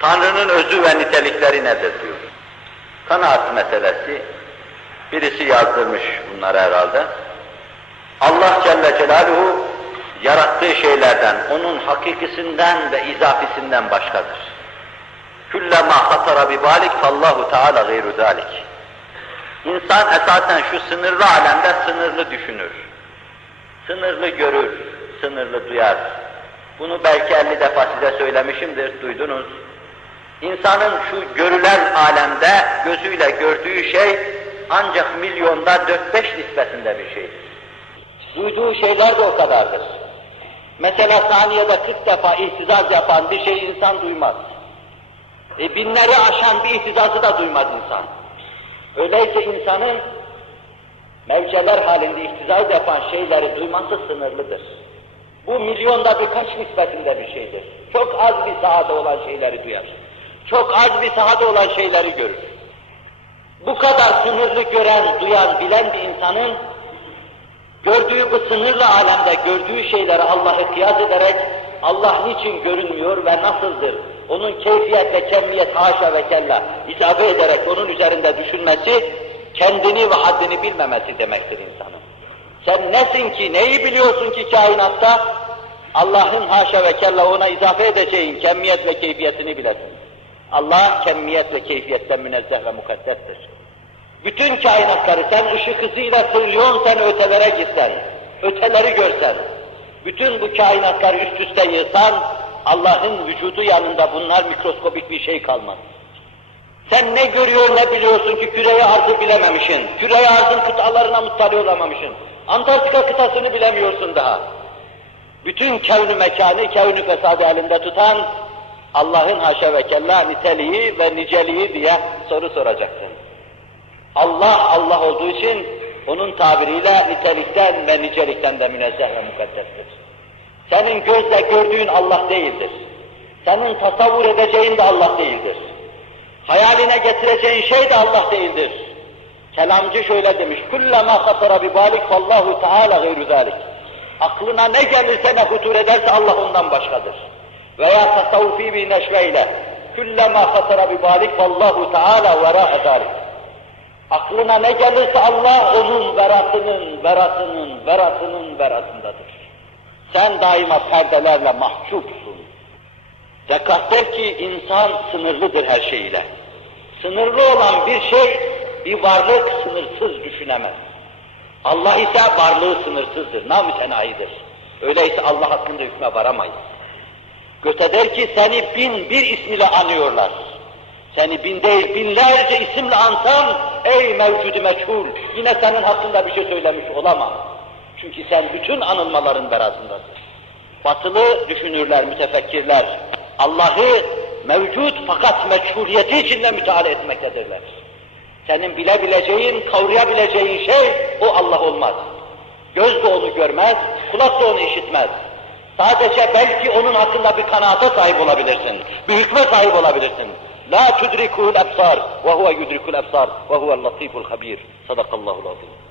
Tanrı'nın özü ve nitelikleri nedir diyor. Kanaat meselesi, birisi yazdırmış bunları herhalde. Allah Celle Celaluhu yarattığı şeylerden, onun hakikisinden ve izafisinden başkadır. Küllema hatara bi balik fallahu teala gayru zalik. İnsan esasen şu sınırlı alemde sınırlı düşünür. Sınırlı görür, sınırlı duyar. Bunu belki 50 defa size söylemişimdir, duydunuz. İnsanın şu görülen alemde gözüyle gördüğü şey ancak milyonda 4-5 nispetinde bir şeydir. Duyduğu şeyler de o kadardır. Mesela saniyede 40 defa ihtizaz yapan bir şey insan duymaz. E binleri aşan bir ihtizazı da duymaz insan. Öyleyse insanın mevceler halinde ihtizaz yapan şeyleri duyması sınırlıdır. Bu milyonda birkaç nispetinde bir şeydir. Çok az bir sahada olan şeyleri duyar. Çok az bir sahada olan şeyleri görür. Bu kadar sınırlı gören, duyan, bilen bir insanın gördüğü bu sınırlı alemde gördüğü şeyleri Allah'ı kıyas ederek Allah niçin görünmüyor ve nasıldır? Onun keyfiyet ve kemmiyet haşa ve kella izafe ederek onun üzerinde düşünmesi kendini ve haddini bilmemesi demektir insanın. Sen nesin ki, neyi biliyorsun ki kainatta? Allah'ın haşa ve kella ona izafe edeceğin kemmiyet ve keyfiyetini bilesin. Allah kemmiyet ve keyfiyetten münezzeh ve mukaddestir. Bütün kainatları sen ışık hızıyla sen ötelere gitsen, öteleri görsen, bütün bu kainatları üst üste yığsan, Allah'ın vücudu yanında bunlar mikroskopik bir şey kalmaz. Sen ne görüyor ne biliyorsun ki küreyi arzı bilememişsin, küreyi arzın kıtalarına muttali olamamışsın, Antarktika kıtasını bilemiyorsun daha. Bütün kevnü mekanı, kevnü fesadı elinde tutan Allah'ın haşa ve kella niteliği ve niceliği diye soru soracaksın. Allah, Allah olduğu için onun tabiriyle nitelikten ve nicelikten de münezzeh ve mukaddestir. Senin gözle gördüğün Allah değildir. Senin tasavvur edeceğin de Allah değildir. Hayaline getireceğin şey de Allah değildir. Kelamcı şöyle demiş, كُلَّمَا خَطَرَ بِبَالِكَ فَاللّٰهُ تَعَالَ غَيْرُ ذَٰلِكَ Aklına ne gelirse ne hutur ederse Allah ondan başkadır. veya tasavvufi bir neşveyle küllema hasara bi balik vallahu teala vera eder. Aklına ne gelirse Allah onun verasının, verasının, verasının verasındadır. Sen daima perdelerle mahcupsun. Zekat der ki insan sınırlıdır her şeyiyle. Sınırlı olan bir şey, bir varlık sınırsız düşünemez. Allah ise varlığı sınırsızdır, namütenayidir. Öyleyse Allah hakkında hükme varamayız. Göte der ki seni bin bir ismiyle anıyorlar. Seni bin değil binlerce isimle ansam ey mevcudu meçhul yine senin hakkında bir şey söylemiş olamam. Çünkü sen bütün anılmaların berasındasın. Batılı düşünürler, mütefekkirler. Allah'ı mevcut fakat meçhuliyeti içinde müteala etmektedirler. Senin bilebileceğin, kavrayabileceğin şey o Allah olmaz. Göz de onu görmez, kulak da onu işitmez. Sadece belki onun hakkında bir kanaata sahip olabilirsin, bir hükme sahip olabilirsin. La tudrikuhul ebsar ve huve yudrikul ebsar ve huvel latiful habir. Sadakallahu azim.